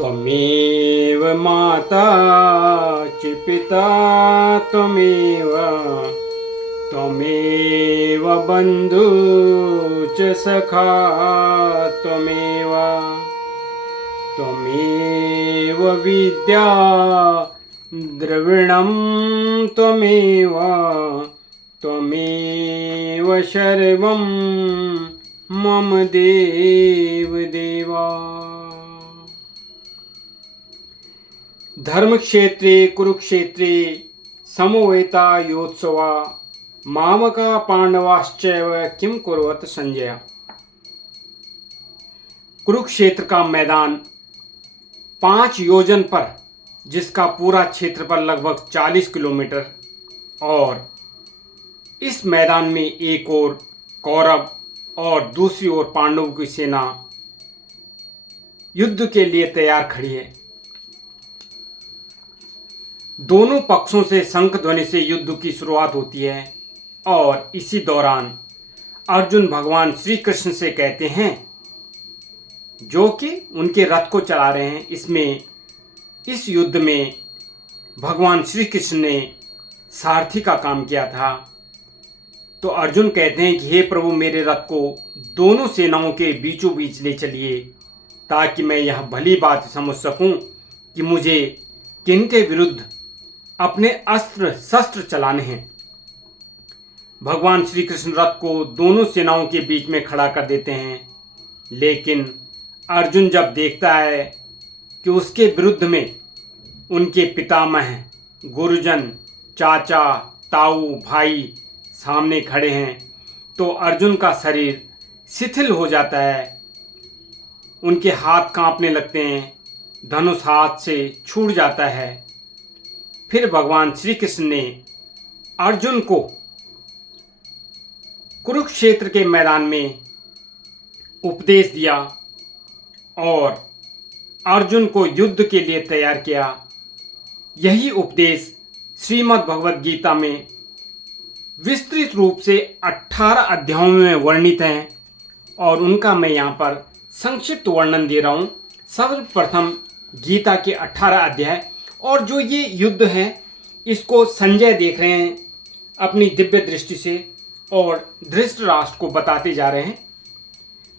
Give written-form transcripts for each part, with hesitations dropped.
त्वमेव माता च पिता त्वमेव त्वमेव बन्धु च सखा त्वमेव त्वमेव विद्या द्रविणं त्वमेव त्वमेव सर्वं मम देव देवा। धर्मक्षेत्रे कुरुक्षेत्रे समवेता योत्सवा मामका पांडवाश्चैव किम कुर्वत संजय। कुरुक्षेत्र का मैदान 5 योजन पर, जिसका पूरा क्षेत्रफल लगभग 40 किलोमीटर, और इस मैदान में एक ओर कौरव और दूसरी ओर पांडवों की सेना युद्ध के लिए तैयार खड़ी है। दोनों पक्षों से शंख ध्वनि से युद्ध की शुरुआत होती है और इसी दौरान अर्जुन भगवान श्री कृष्ण से कहते हैं, जो कि उनके रथ को चला रहे हैं, इस युद्ध में भगवान श्री कृष्ण ने सारथी का काम किया था। तो अर्जुन कहते हैं कि हे प्रभु, मेरे रथ को दोनों सेनाओं के बीचों बीच ले चलिए, ताकि मैं यह भली बात समझ सकूं कि मुझे किनके विरुद्ध अपने अस्त्र शस्त्र चलाने हैं। भगवान श्री कृष्ण रथ को दोनों सेनाओं के बीच में खड़ा कर देते हैं, लेकिन अर्जुन जब देखता है कि उसके विरुद्ध में उनके पितामह, गुरुजन, चाचा, ताऊ, भाई सामने खड़े हैं, तो अर्जुन का शरीर शिथिल हो जाता है। उनके हाथ कांपने लगते हैं, धनुष हाथ से छूट जाता है। फिर भगवान श्री कृष्ण ने अर्जुन को कुरुक्षेत्र के मैदान में उपदेश दिया और अर्जुन को युद्ध के लिए तैयार किया। यही उपदेश श्रीमद् भगवद गीता में विस्तृत रूप से 18 अध्यायों में वर्णित हैं और उनका मैं यहाँ पर संक्षिप्त वर्णन दे रहा हूँ। सर्वप्रथम गीता के 18 अध्याय, और जो ये युद्ध है इसको संजय देख रहे हैं अपनी दिव्य दृष्टि से और धृतराष्ट्र को बताते जा रहे हैं।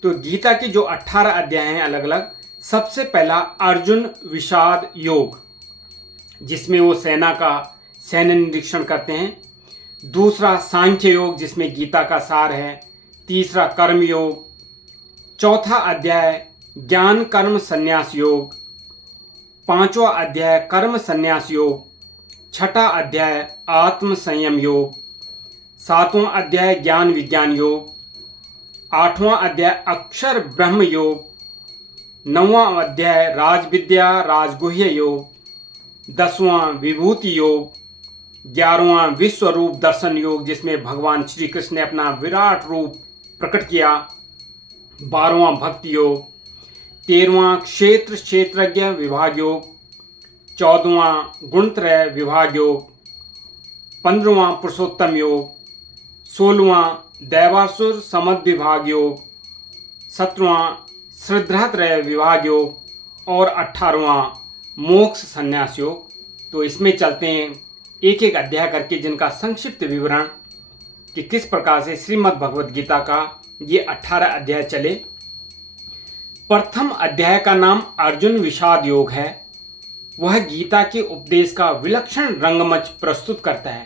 तो गीता के जो 18 अध्याय हैं अलग अलग, सबसे पहला अर्जुन विषाद योग, जिसमें वो सेना का सैन्य निरीक्षण करते हैं। दूसरा सांख्य योग, जिसमें गीता का सार है। तीसरा कर्म योग। चौथा अध्याय ज्ञान कर्म संन्यास योग। 5वां अध्याय कर्म संन्यास योग। 6ठा अध्याय आत्म संयम योग। 7वां अध्याय ज्ञान विज्ञान योग। 8वां अध्याय अक्षर ब्रह्म योग। 9वां अध्याय राजविद्या राजगुह्य योग। 10वां विभूति योग। 11वां विश्व रूप दर्शन योग, जिसमें भगवान श्री कृष्ण ने अपना विराट रूप प्रकट किया। 12वां भक्ति योग। 13वां क्षेत्र क्षेत्रज्ञ विभाग योग। 14वां गुणत्रय विभाग योग। 15वां पुरुषोत्तम योग। 16वां दैवासुर समद विभाग योग। 17वां श्रद्धात्रय विभाग योग और 18वां मोक्ष संन्यास योग। तो इसमें चलते हैं एक एक अध्याय करके, जिनका संक्षिप्त विवरण कि किस प्रकार से श्रीमद् भगवद गीता का ये 18 अध्याय चले। प्रथम अध्याय का नाम अर्जुन विषाद योग है। वह गीता के उपदेश का विलक्षण रंगमंच प्रस्तुत करता है।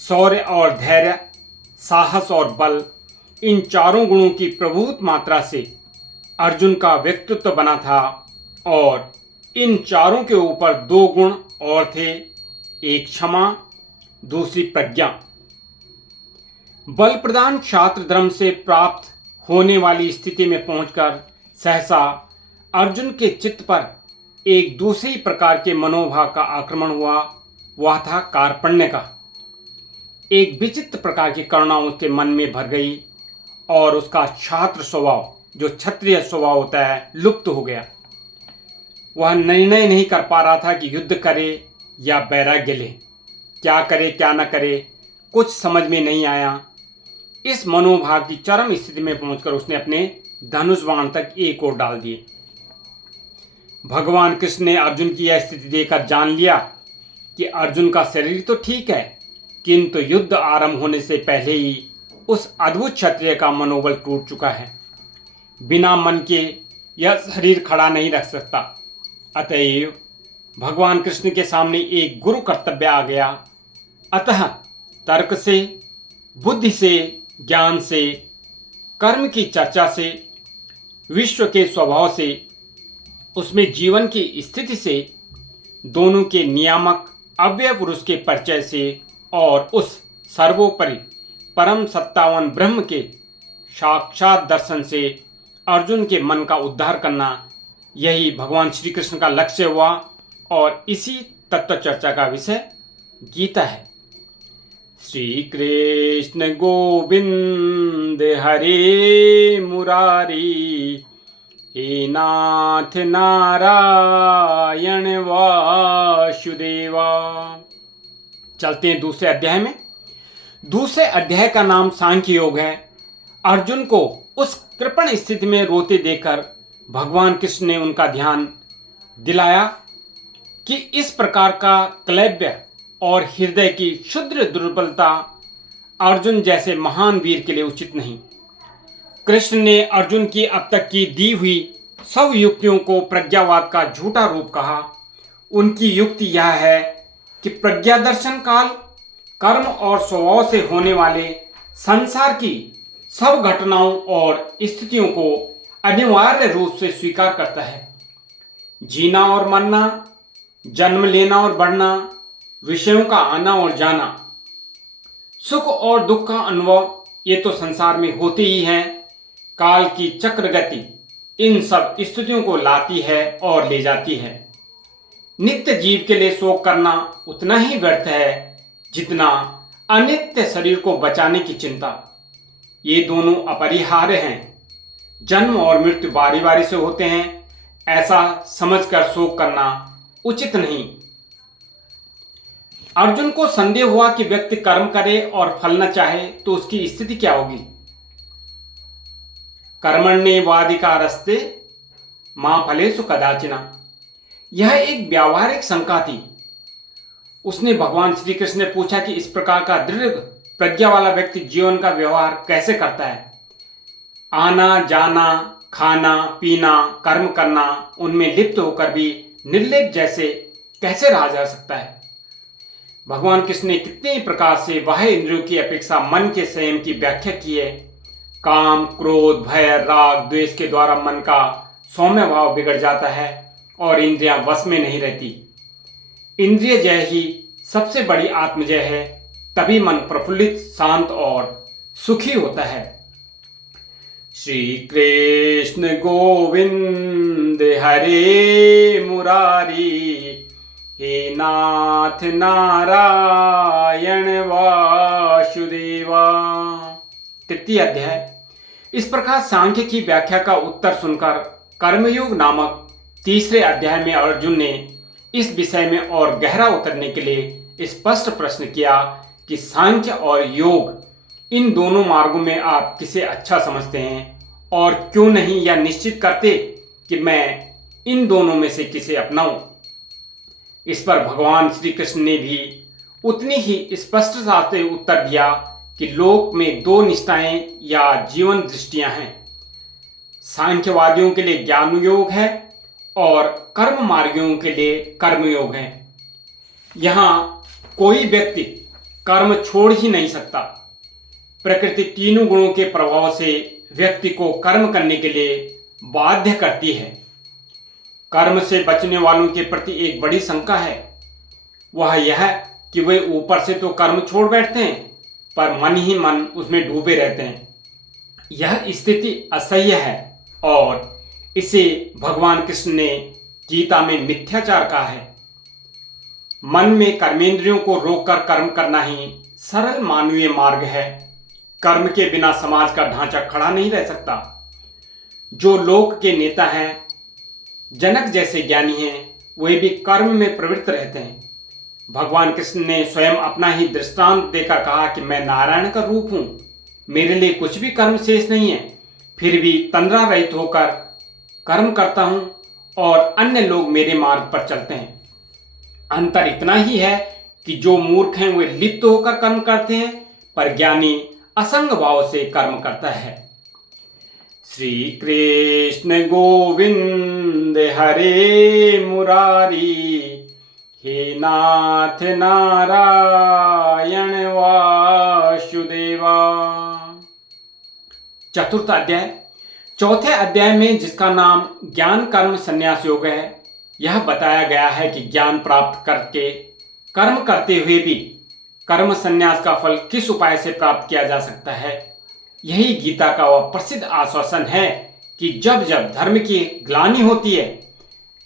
शौर्य और धैर्य, साहस और बल, इन चारों गुणों की प्रभुत मात्रा से अर्जुन का व्यक्तित्व बना था और इन चारों के ऊपर 2 गुण और थे, एक क्षमा, दूसरी प्रज्ञा। बल प्रदान क्षात्र धर्म से प्राप्त होने वाली स्थिति में पहुंचकर सहसा अर्जुन के चित्त पर एक दूसरी प्रकार के मनोभाव का आक्रमण हुआ। वह था कार्पण्य का। एक विचित्र प्रकार की करुणा उसके मन में भर गई और उसका छात्र स्वभाव, जो क्षत्रिय स्वभाव होता है, लुप्त हो गया। वह निर्णय नहीं कर पा रहा था कि युद्ध करे या वैराग्य ले, क्या करे क्या न करे, कुछ समझ में नहीं आया। इस मनोभाव की चरम स्थिति में पहुंचकर उसने अपने धनुष बाण तक एक ओर डाल दिए। भगवान कृष्ण ने अर्जुन की यह स्थिति देखकर जान लिया कि अर्जुन का शरीर तो ठीक है, किंतु युद्ध आरंभ होने से पहले ही उस अद्भुत क्षत्रिय का मनोबल टूट चुका है। बिना मन के यह शरीर खड़ा नहीं रख सकता। अतएव भगवान कृष्ण के सामने एक गुरु कर्तव्य आ गया। अतः तर्क से, बुद्धि से, ज्ञान से, कर्म की चर्चा से, विश्व के स्वभाव से, उसमें जीवन की स्थिति से, दोनों के नियामक अव्यय पुरुष के परिचय से और उस सर्वोपरि परम सत्तावान ब्रह्म के साक्षात दर्शन से अर्जुन के मन का उद्धार करना, यही भगवान श्री कृष्ण का लक्ष्य हुआ और इसी तत्व चर्चा का विषय गीता है। श्री कृष्ण गोविंद हरे मुरारी, हे नाथ नारायण वासुदेवा। चलते हैं दूसरे अध्याय में। दूसरे अध्याय का नाम सांख्य योग है। अर्जुन को उस कृपण स्थिति में रोते देखकर भगवान कृष्ण ने उनका ध्यान दिलाया कि इस प्रकार का क्लैब्य और हृदय की क्षुद्र दुर्बलता अर्जुन जैसे महान वीर के लिए उचित नहीं। कृष्ण ने अर्जुन की अब तक की दी हुई सब युक्तियों को प्रज्ञावाद का झूठा रूप कहा। उनकी युक्ति यह है कि प्रज्ञा दर्शन काल कर्म और स्वभाव से होने वाले संसार की सब घटनाओं और स्थितियों को अनिवार्य रूप से स्वीकार करता है। जीना और मरना, जन्म लेना और बढ़ना, विषयों का आना और जाना, सुख और दुख का अनुभव, ये तो संसार में होते ही हैं। काल की चक्र गति इन सब स्थितियों को लाती है और ले जाती है। नित्य जीव के लिए शोक करना उतना ही व्यर्थ है जितना अनित्य शरीर को बचाने की चिंता। ये दोनों अपरिहार्य हैं। जन्म और मृत्यु बारी बारी से होते हैं, ऐसा समझकर शोक करना उचित नहीं। अर्जुन को संदेह हुआ कि व्यक्ति कर्म करे और फल न चाहे तो उसकी स्थिति क्या होगी। कर्मण्येवाधिकारस्ते मां फलेषु कदाचन, यह एक व्यावहारिक शंका थी। उसने भगवान श्री कृष्ण ने पूछा कि इस प्रकार का दृढ़ प्रज्ञा वाला व्यक्ति जीवन का व्यवहार कैसे करता है। आना जाना, खाना पीना, कर्म करना, उनमें लिप्त होकर भी निर्लिप्त जैसे कैसे रहा जा सकता है। भगवान कृष्ण ने कितने ही प्रकार से बाह्य इंद्रियों की अपेक्षा मन के संयम की व्याख्या की है। काम, क्रोध, भय, राग, द्वेष के द्वारा मन का सौम्य भाव बिगड़ जाता है और इंद्रियां वश में नहीं रहती। इंद्रिय जय ही सबसे बड़ी आत्मजय है, तभी मन प्रफुल्लित, शांत और सुखी होता है। श्री कृष्ण गोविंद हरे मुरारी, हे नाथ नारायण वासुदेवा। तृतीय अध्याय। इस प्रकार सांख्य की व्याख्या का उत्तर सुनकर कर्मयोग नामक तीसरे अध्याय में अर्जुन ने इस विषय में और गहरा उतरने के लिए स्पष्ट प्रश्न किया कि सांख्य और योग, इन दोनों मार्गों में आप किसे अच्छा समझते हैं और क्यों नहीं यह निश्चित करते कि मैं इन दोनों में से किसे अपनाऊं। इस पर भगवान श्री कृष्ण ने भी उतनी ही स्पष्टता से उत्तर दिया कि लोक में दो निष्ठाएं या जीवन दृष्टियां हैं। सांख्यवादियों के लिए ज्ञान योग है और कर्म मार्गियों के लिए कर्मयोग है। यहां कोई व्यक्ति कर्म छोड़ ही नहीं सकता। प्रकृति तीनों गुणों के प्रभाव से व्यक्ति को कर्म करने के लिए बाध्य करती है। कर्म से बचने वालों के प्रति एक बड़ी शंका है, वह यह कि वे ऊपर से तो कर्म छोड़ बैठते हैं पर मन ही मन उसमें डूबे रहते हैं। यह स्थिति असह्य है और इसे भगवान कृष्ण ने गीता में मिथ्याचार कहा है। मन में कर्मेंद्रियों को रोककर कर्म करना ही सरल मानवीय मार्ग है। कर्म के बिना समाज का ढांचा खड़ा नहीं रह सकता। जो लोक के नेता हैं, जनक जैसे ज्ञानी हैं, वे भी कर्म में प्रवृत्त रहते हैं। भगवान कृष्ण ने स्वयं अपना ही दृष्टांत देकर कहा कि मैं नारायण का रूप हूं, मेरे लिए कुछ भी कर्म शेष नहीं है, फिर भी तंद्रा रहित होकर कर्म करता हूं और अन्य लोग मेरे मार्ग पर चलते हैं। अंतर इतना ही है कि जो मूर्ख हैं वे लिप्त होकर कर्म करते हैं, पर ज्ञानी असंग भाव से कर्म करता है। श्री कृष्ण गोविंद हरे मुरारी, हे नाथ नारायण वासुदेवा। चतुर्थ अध्याय। चौथे अध्याय में, जिसका नाम ज्ञान कर्म संन्यास योग है, यह बताया गया है कि ज्ञान प्राप्त करके कर्म करते हुए भी कर्म संन्यास का फल किस उपाय से प्राप्त किया जा सकता है। यही गीता का वह प्रसिद्ध आश्वासन है कि जब जब धर्म की ग्लानि होती है,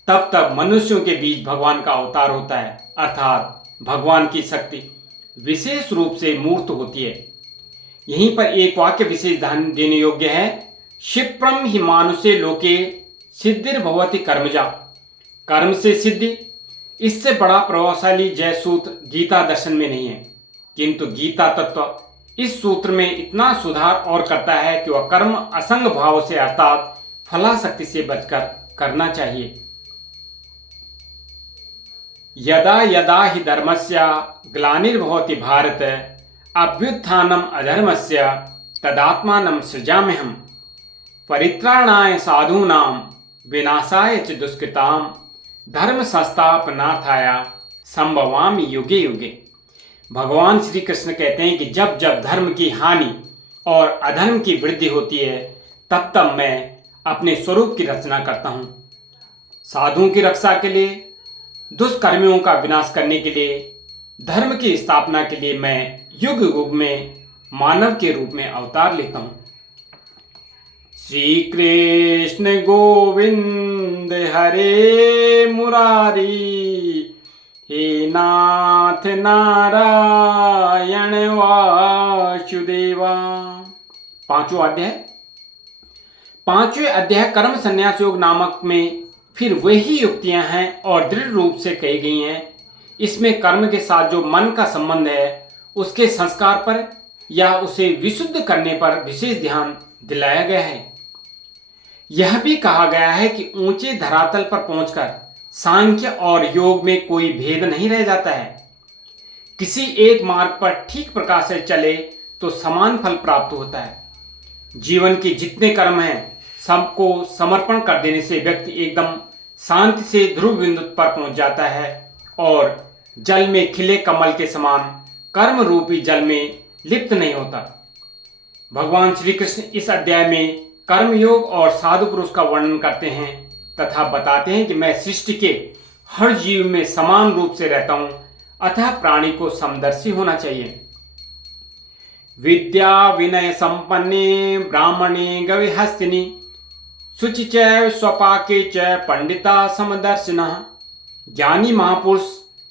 तब तब मनुष्यों के बीच भगवान का अवतार होता है, अर्थात भगवान की शक्ति विशेष रूप से मूर्त होती है। यहीं पर एक वाक्य विशेष ध्यान देने योग्य है। क्षिप्रम ही मानुषे लोके सिद्धिर्भवति कर्मजा। कर्म से सिद्धि, इससे बड़ा प्रभावशाली जय सूत्र गीता दर्शन में नहीं है, किंतु गीता तत्व इस सूत्र में इतना सुधार और करता है कि वह कर्म असंग भाव से अर्थात फलाशक्ति से बचकर करना चाहिए। यदा यदा हि धर्मस्य ग्लानिर्भवति भारत, अभ्युत्थानम अधर्मस्य तदात्मानं सृजाम्यहम्, परित्राणाय साधूनां विनाशाय च दुष्कृतां, धर्म संस्थापनार्थाय संभवामि युगे युगे। भगवान श्री कृष्ण कहते हैं कि जब जब धर्म की हानि और अधर्म की वृद्धि होती है, तब तब मैं अपने स्वरूप की रचना करता हूँ। साधुओं की रक्षा के लिए, दुष्कर्मियों का विनाश करने के लिए, धर्म की स्थापना के लिए मैं युग युग में मानव के रूप में अवतार लेता हूँ। श्री कृष्ण गोविंद हरे मुरारी, हे नाथ नारायण वासुदेवा। पांचवा अध्याय। पांचवें अध्याय कर्म संन्यास योग नामक में फिर वही युक्तियां हैं और दृढ़ रूप से कही गई हैं। इसमें कर्म के साथ जो मन का संबंध है, उसके संस्कार पर या उसे विशुद्ध करने पर विशेष ध्यान दिलाया गया है। यह भी कहा गया है कि ऊंचे धरातल पर पहुंचकर सांख्य और योग में कोई भेद नहीं रह जाता है। किसी एक मार्ग पर ठीक प्रकार से चले तो समान फल प्राप्त होता है। जीवन के जितने कर्म हैं, सबको समर्पण कर देने से व्यक्ति एकदम शांति से ध्रुव बिंदु पर पहुंच जाता है और जल में खिले कमल के समान कर्म रूपी जल में लिप्त नहीं होता। भगवान श्री कृष्ण इस अध्याय में कर्मयोग और साधु पुरुष का वर्णन करते हैं तथा बताते हैं कि मैं सृष्टि के हर जीव में समान रूप से रहता हूं, अतः प्राणी को समदर्शी होना चाहिए। विद्या विनय संपन्ने ब्राह्मणे गविहस्तिनि, शुचि च स्वपाके च पंडिता समदर्शिनः। ज्ञानी महापुरुष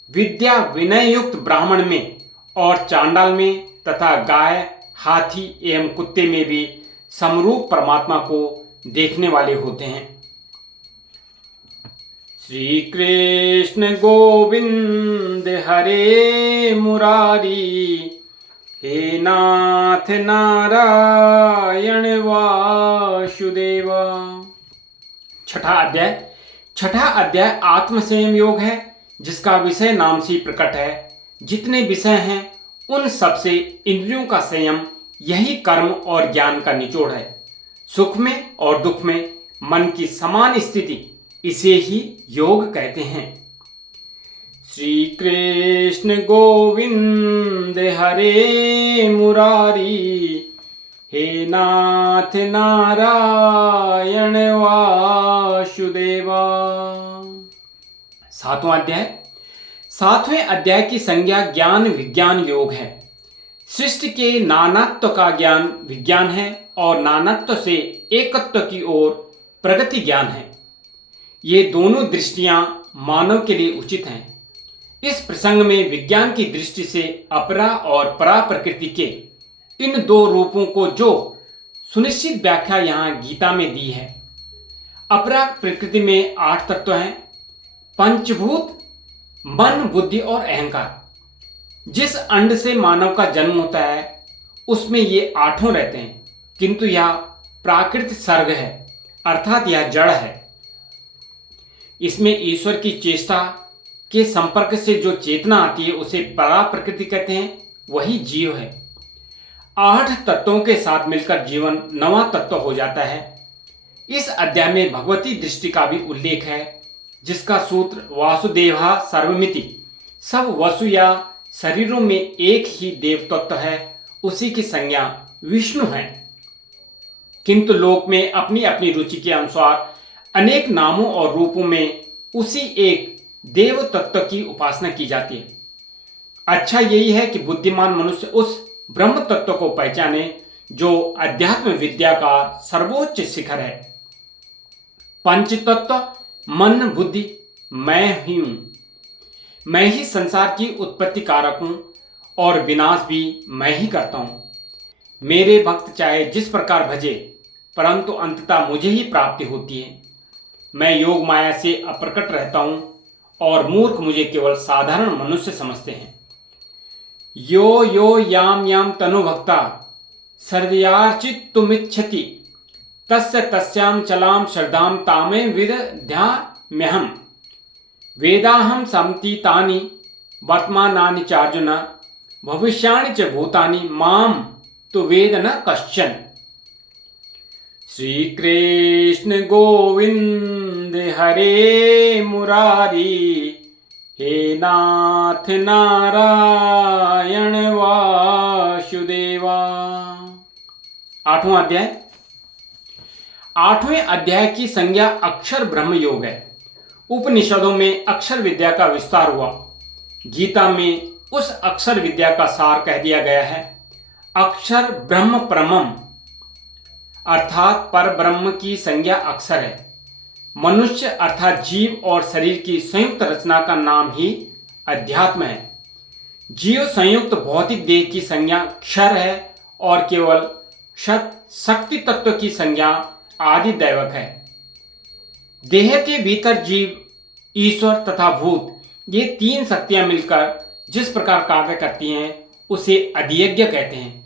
विद्या विनय युक्त ब्राह्मण में और चांडाल में तथा गाय, हाथी एवं कुत्ते में भी समरूप परमात्मा को देखने वाले होते हैं। श्री कृष्ण गोविंद हरे मुरारी, हे नाथ नारायण वासुदेवा। छठा अध्याय। छठा अध्याय आत्म संयम योग है, जिसका विषय नाम से प्रकट है। जितने विषय हैं उन सबसे इंद्रियों का संयम, यही कर्म और ज्ञान का निचोड़ है। सुख में और दुख में मन की समान स्थिति, इसे ही योग कहते हैं। श्री कृष्ण गोविंद हरे मुरारी, हे नाथ नारायण वासुदेवा। सातवां अध्याय। सातवें अध्याय की संज्ञा ज्ञान विज्ञान योग है। सृष्टि के नानात्व का ज्ञान विज्ञान है और नानात्व से एकत्व की ओर प्रगति ज्ञान है। ये दोनों दृष्टियां मानव के लिए उचित हैं। इस प्रसंग में विज्ञान की दृष्टि से अपरा और परा प्रकृति के इन दो रूपों को जो सुनिश्चित व्याख्या यहां गीता में दी है। अपरा प्रकृति में 8 तत्व हैं: पंचभूत, मन, बुद्धि और अहंकार। जिस अंड से मानव का जन्म होता है उसमें ये 8 रहते हैं, किंतु यह प्राकृत सर्ग है, अर्थात यह जड़ है। इसमें ईश्वर की चेष्टा के संपर्क से जो चेतना आती है उसे परा प्रकृति कहते हैं, वही जीव है। 8 तत्वों के साथ मिलकर जीवन 9वां तत्व हो जाता है। इस अध्याय में भगवती दृष्टि का भी उल्लेख है, जिसका सूत्र वासुदेवा सर्वमिति, सब वसु या शरीरों में एक ही देव तत्व है, उसी की संज्ञा विष्णु है। किंतु लोक में अपनी अपनी रुचि के अनुसार अनेक नामों और रूपों में उसी एक देव तत्व की उपासना की जाती है। अच्छा यही है कि बुद्धिमान मनुष्य उस ब्रह्म तत्व को पहचाने जो अध्यात्म विद्या का सर्वोच्च शिखर है। पंच तत्व मन बुद्धि मैं ही हूं, मैं ही संसार की उत्पत्ति कारक हूं और विनाश भी मैं ही करता हूं। मेरे भक्त चाहे जिस प्रकार भजे, परंतु अंततः मुझे ही प्राप्ति होती है। मैं योग माया से अप्रकट रहता हूं और मूर्ख मुझे केवल साधारण मनुष्य समझते हैं। यो यो याम याम तनु भक्ता सर्वयार्चित तुमिच्छति तस्य तस्याम चलाम श्रद्धाम तामे विदध्याम्यहम्। वेदाहं समतीतानि वर्तमानानि चार्जुन भविष्याणि च भूतानि माम तु वेद न कश्चन। श्री कृष्ण गोविंद हरे मुरारी, हे नाथ नारायण वासुदेवा। 8वां अध्याय। 8वें अध्याय की संज्ञा अक्षर ब्रह्म योग है। उपनिषदों में अक्षर विद्या का विस्तार हुआ। गीता में उस अक्षर विद्या का सार कह दिया गया है। अक्षर ब्रह्म परमम, अर्थात पर ब्रह्म की संज्ञा अक्षर है। मनुष्य अर्थात जीव और शरीर की संयुक्त रचना का नाम ही अध्यात्म है। जीव संयुक्त भौतिक देह की संज्ञा क्षर है और केवल शक्ति तत्व की संज्ञा आदि दैवक है। देह के भीतर जीव, ईश्वर तथा भूत, ये 3 शक्तियां मिलकर जिस प्रकार कार्य करती हैं उसे अधियज्ञ कहते हैं।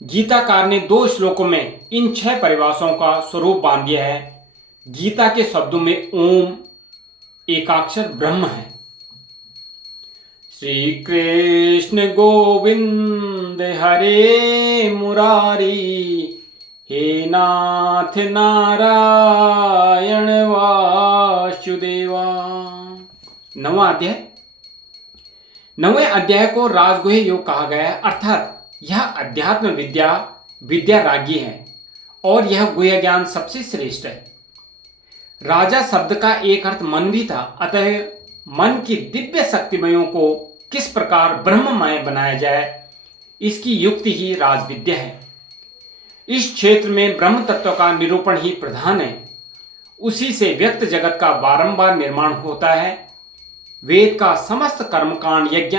गीताकार ने 2 श्लोकों में इन 6 परिभाषाओं का स्वरूप बांध दिया है। गीता के शब्दों में ओम एकाक्षर ब्रह्म है। श्री कृष्ण गोविंद हरे मुरारी, हे नाथ नारायण वासुदेवा। 9वां अध्याय। 9वें अध्याय को राजगुह्य योग कहा गया है, अर्थात यह अध्यात्म विद्या राज्ञी है और यह गुह्य ज्ञान सबसे श्रेष्ठ है। राजा शब्द का एक अर्थ मन भी था, अतः मन की दिव्य शक्तिमयों को किस प्रकार ब्रह्ममय बनाया जाए, इसकी युक्ति ही राजविद्या है। इस क्षेत्र में ब्रह्म तत्व का निरूपण ही प्रधान है। उसी से व्यक्त जगत का बारंबार निर्माण होता है। वेद का समस्त कर्मकांड, यज्ञ,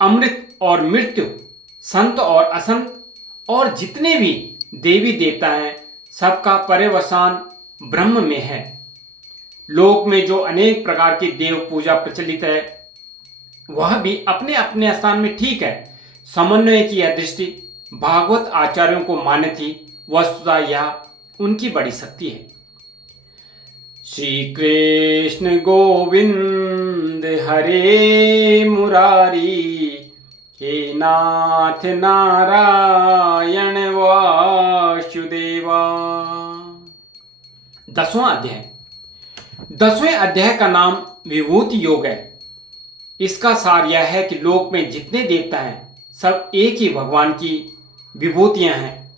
अमृत और मृत्यु, संत और असंत और जितने भी देवी देवता हैं, सबका पर्यवसान ब्रह्म में है। लोक में जो अनेक प्रकार की देव पूजा प्रचलित है, वह भी अपने अपने स्थान में ठीक है। समन्वय की यह दृष्टि भागवत आचार्यों को मान्य थी। वस्तुतः यह उनकी बड़ी शक्ति है। श्री कृष्ण गोविंद हरे मुरारी, हे नाथ नारायण वासुदेवा। 10वां अध्याय। 10वें अध्याय का नाम विभूति योग है। इसका सार यह है कि लोक में जितने देवता हैं, सब एक ही भगवान की विभूतियां हैं।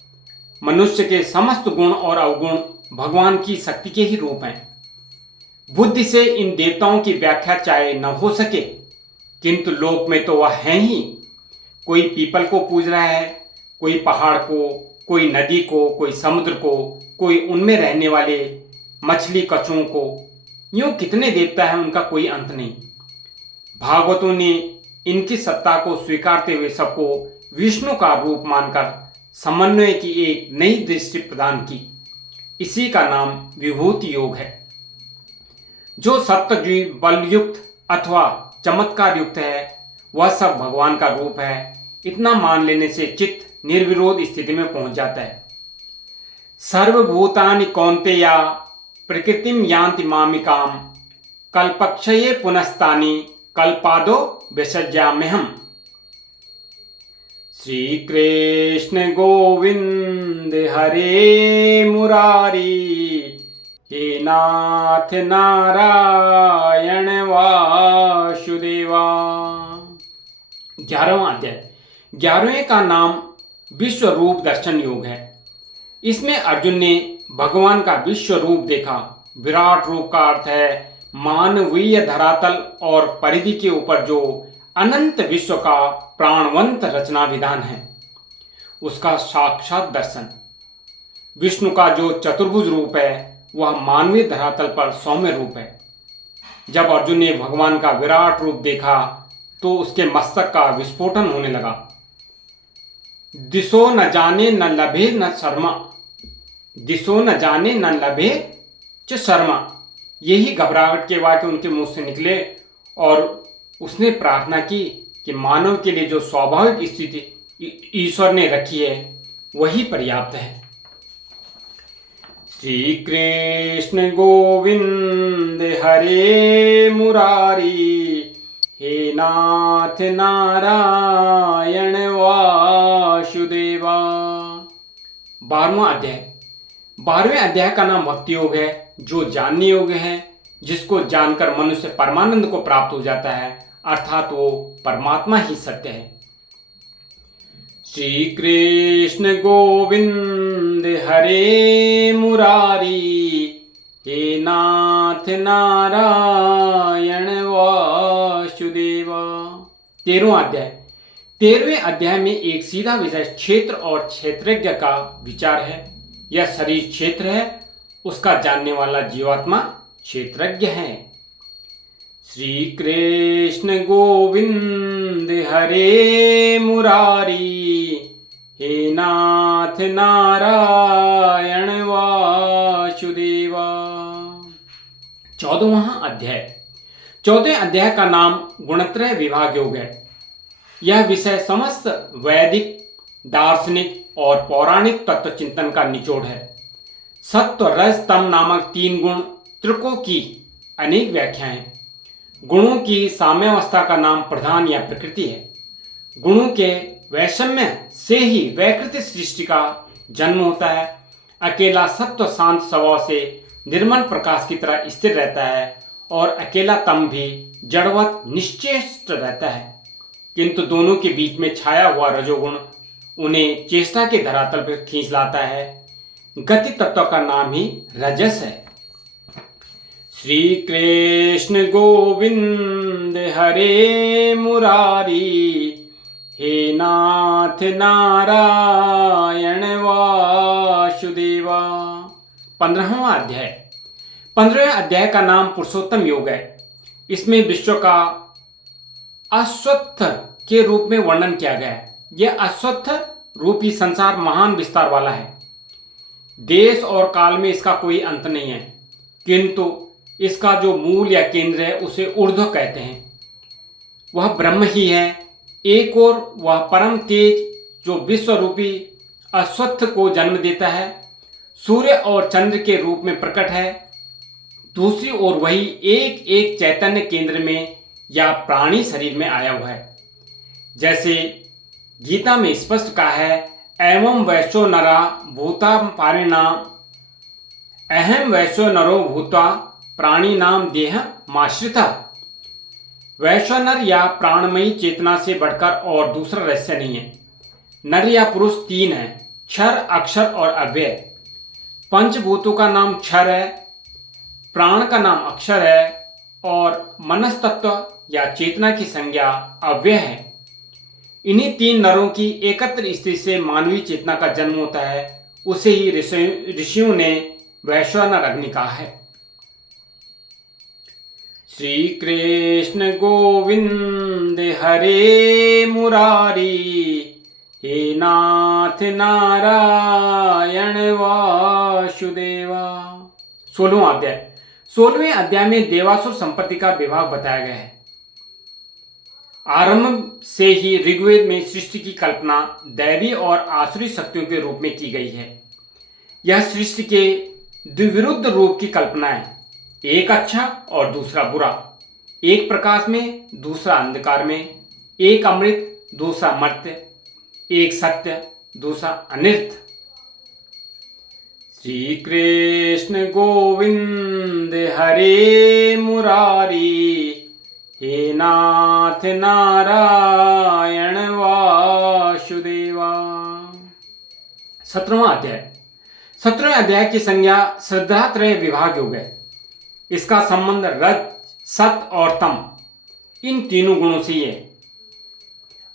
मनुष्य के समस्त गुण और अवगुण भगवान की शक्ति के ही रूप हैं। बुद्धि से इन देवताओं की व्याख्या चाहे न हो सके, किंतु लोक में तो वह है ही। कोई पीपल को पूज रहा है, कोई पहाड़ को, कोई नदी को, कोई समुद्र को, कोई उनमें रहने वाले मछली कछुओं को। यूं कितने देवता हैं, उनका कोई अंत नहीं। भागवतों ने इनकी सत्ता को स्वीकारते हुए सबको विष्णु का रूप मानकर समन्वय की एक नई दृष्टि प्रदान की। इसी का नाम विभूति योग है। जो सप्तद्वीप बलयुक्त अथवा चमत्कार युक्त है, वह सब भगवान का रूप है। इतना मान लेने से चित्त निर्विरोध स्थिति में पहुंच जाता है। सर्वभूतानि कौन्तेय प्रकृतिम यान्ति मामिकाम कल्पक्षये पुनस्तानि कल्पादो विसर्जयाम्यहम्। श्री कृष्ण गोविंद हरे मुरारी, हे नाथ नारायण वासुदेवा। 11वां अध्याय। 11वें का नाम विश्व रूप दर्शन योग है। इसमें अर्जुन ने भगवान का विश्व रूप देखा। विराट रूप का अर्थ है मानवीय धरातल और परिधि के ऊपर जो अनंत विश्व का प्राणवंत रचना विधान है, उसका साक्षात दर्शन। विष्णु का जो चतुर्भुज रूप है वह मानवीय धरातल पर सौम्य रूप है। जब अर्जुन ने भगवान का विराट रूप देखा तो उसके मस्तक का विस्फोटन होने लगा। दिशो न जाने न लभे न शर्मा, दिशो न जाने न लभे च शर्मा, यही घबराहट के वाक्य उनके मुंह से निकले और उसने प्रार्थना की कि मानव के लिए जो स्वाभाविक स्थिति ईश्वर ने रखी है वही पर्याप्त है। श्री कृष्ण गोविंद हरे मुरारी, हे नाथ नारायण वासुदेवा। 12वां अध्याय। 12वें अध्याय का नाम भक्ति योग है, जो जानने योग्य है, जिसको जानकर मनुष्य परमानंद को प्राप्त हो जाता है, अर्थात वो परमात्मा ही सत्य है। श्री कृष्ण गोविंद हरे मुरारी, हे नाथ नारायण वासुदेवा। 13वां अध्याय। 13वें अध्याय में एक सीधा विषय क्षेत्र और क्षेत्रज्ञ का विचार है। यह शरीर क्षेत्र है, उसका जानने वाला जीवात्मा क्षेत्रज्ञ है। श्री कृष्ण गोविंद हरे मुरारी, हे नाथ नारायण वासुदेवा। 14वां अध्याय। 14वें अध्याय का नाम गुणत्रय विभाग योग है। यह विषय समस्त वैदिक, दार्शनिक और पौराणिक तत्व चिंतन का निचोड़ है। सत्व रज तम नामक 3 गुण त्रिकों की अनेक व्याख्याएं। गुणों की साम्यावस्था का नाम प्रधान या प्रकृति है। गुणों के वैषम्य से ही वैकृत सृष्टि का जन्म होता है। अकेला सत्व शांत स्वभाव से निर्मल प्रकाश की तरह स्थिर रहता है और अकेला तम भी जड़वत निश्चेष्ट रहता है, किंतु दोनों के बीच में छाया हुआ रजोगुण उन्हें चेष्टा के धरातल पर खींच लाता है। गति तत्व का नाम ही रजस है। श्री कृष्ण गोविंद हरे मुरारी, हे नाथ नारायण वासुदेवा। 15वां अध्याय। 15वें अध्याय का नाम पुरुषोत्तम योग है। इसमें विश्व का अश्वत्थ के रूप में वर्णन किया गया है। यह अश्वत्थ रूपी संसार महान विस्तार वाला है। देश और काल में इसका कोई अंत नहीं है, किंतु इसका जो मूल या केंद्र है उसे ऊर्ध्व कहते हैं। वह ब्रह्म ही है। एक और वह परम तेज जो विश्व रूपी अश्वत्थ को जन्म देता है, सूर्य और चंद्र के रूप में प्रकट है। दूसरी ओर वही एक एक चैतन्य केंद्र में या प्राणी शरीर में आया हुआ है। जैसे गीता में स्पष्ट कहा है, एवं वैश्यो नरा भूता पारिणा, अहम वैश्यो नरो भूता प्राणी नाम देह माश्रिता। वैश्वानर या प्राणमयी चेतना से बढ़कर और दूसरा रहस्य नहीं है। नर या पुरुष 3 है, क्षर, अक्षर और अव्यय। पंचभूतों का नाम क्षर है, प्राण का नाम अक्षर है और मनस्तत्व या चेतना की संज्ञा अव्यय है। इन्हीं 3 नरों की एकत्र स्थिति से मानवीय चेतना का जन्म होता है। उसे ही ऋषियों ने वैश्वानर अग्नि कहा है। श्री कृष्ण गोविंद हरे मुरारी, हे नाथ नारायण वासुदेवा। 16वां अध्याय। 16वें अध्याय में देवासुर संपत्ति का विभाग बताया गया है। आरंभ से ही ऋग्वेद में सृष्टि की कल्पना दैवी और आसुरी शक्तियों के रूप में की गई है। यह सृष्टि के द्विविरुद्ध रूप की कल्पना है। एक अच्छा और दूसरा बुरा, एक प्रकाश में दूसरा अंधकार में, एक अमृत दूसरा मर्त्य, एक सत्य दूसरा अनर्थ। श्री कृष्ण गोविंद हरे मुरारी, हे नाथ नारायण वासुदेवा। 17वां अध्याय। 17वें अध्याय की संज्ञा श्रद्धात्रय विभाग योग है। इसका संबंध रज, सत और तम इन तीनों गुणों से है,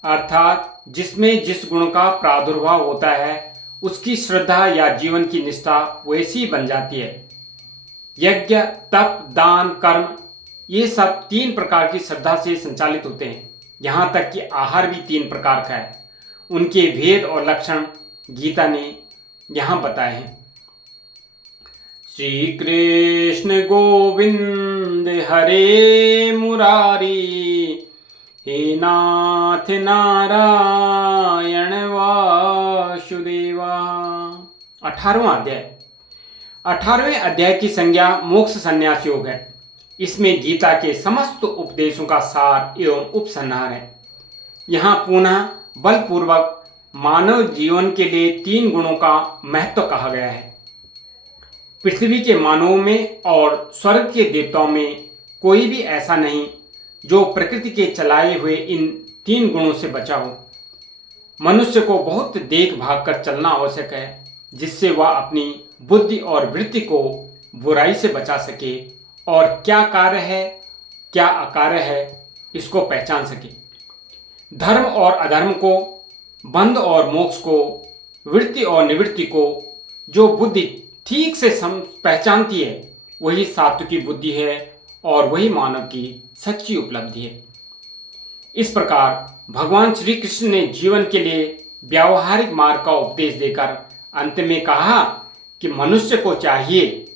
अर्थात जिसमें जिस गुण का प्रादुर्भाव होता है उसकी श्रद्धा या जीवन की निष्ठा वैसी बन जाती है। यज्ञ, तप, दान, कर्म ये सब 3 प्रकार की श्रद्धा से संचालित होते हैं। यहाँ तक कि आहार भी 3 प्रकार का है। उनके भेद और लक्षण गीता ने यहाँ बताए हैं। श्री कृष्ण गोविंद हरे मुरारी, हे नाथ नारायण वासुदेवा। 18वां अध्याय। 18वें अध्याय की संज्ञा मोक्ष संन्यास योग है। इसमें गीता के समस्त उपदेशों का सार एवं उपसंहार है। यहाँ पुनः बलपूर्वक मानव जीवन के लिए 3 गुणों का महत्व कहा गया है। पृथ्वी के मानवों में और स्वर्ग के देवताओं में कोई भी ऐसा नहीं जो प्रकृति के चलाए हुए इन 3 गुणों से बचा हो। मनुष्य को बहुत देख भाग कर चलना आवश्यक है, जिससे वह अपनी बुद्धि और वृत्ति को बुराई से बचा सके और क्या कार्य है क्या अकार्य है इसको पहचान सके। धर्म और अधर्म को, बंध और मोक्ष को, वृत्ति और निवृत्ति को जो बुद्धि ठीक से पहचानती है वही सात्विकी बुद्धि है और वही मानव की सच्ची उपलब्धि है। इस प्रकार भगवान श्री कृष्ण ने जीवन के लिए व्यावहारिक मार्ग का उपदेश देकर अंत में कहा कि मनुष्य को चाहिए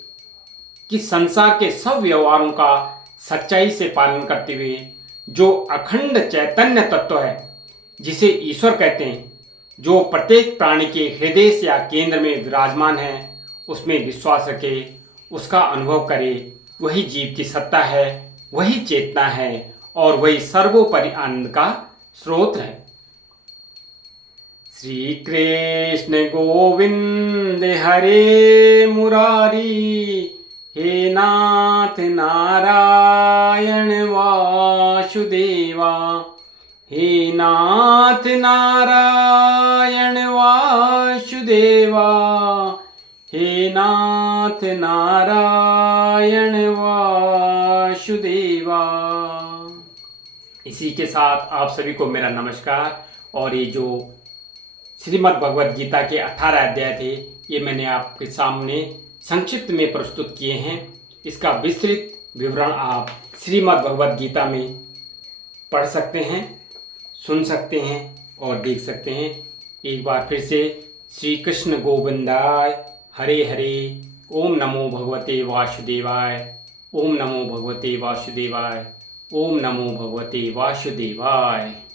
कि संसार के सब व्यवहारों का सच्चाई से पालन करते हुए जो अखंड चैतन्य तत्व है, जिसे ईश्वर कहते हैं, जो प्रत्येक प्राणी के हृदय या केंद्र में विराजमान है, उसमें विश्वास रखे, उसका अनुभव करे। वही जीव की सत्ता है, वही चेतना है और वही सर्वोपरि आनंद का स्रोत है। श्री कृष्ण गोविंद हरे मुरारी, हे नाथ नारायण वासुदेवा, हे नाथ नारायण वासुदेवा, हे नाथ नारायण वासुदेवा। इसी के साथ आप सभी को मेरा नमस्कार। और ये जो श्रीमद् भगवद गीता के 18 अध्याय थे, ये मैंने आपके सामने संक्षिप्त में प्रस्तुत किए हैं। इसका विस्तृत विवरण आप श्रीमद् भगवद गीता में पढ़ सकते हैं, सुन सकते हैं और देख सकते हैं। एक बार फिर से श्री कृष्ण गोविंदाय हरे हरे। ओम नमो भगवते वासुदेवाय, ओम नमो भगवते वासुदेवाय, ओम नमो भगवते वासुदेवाय।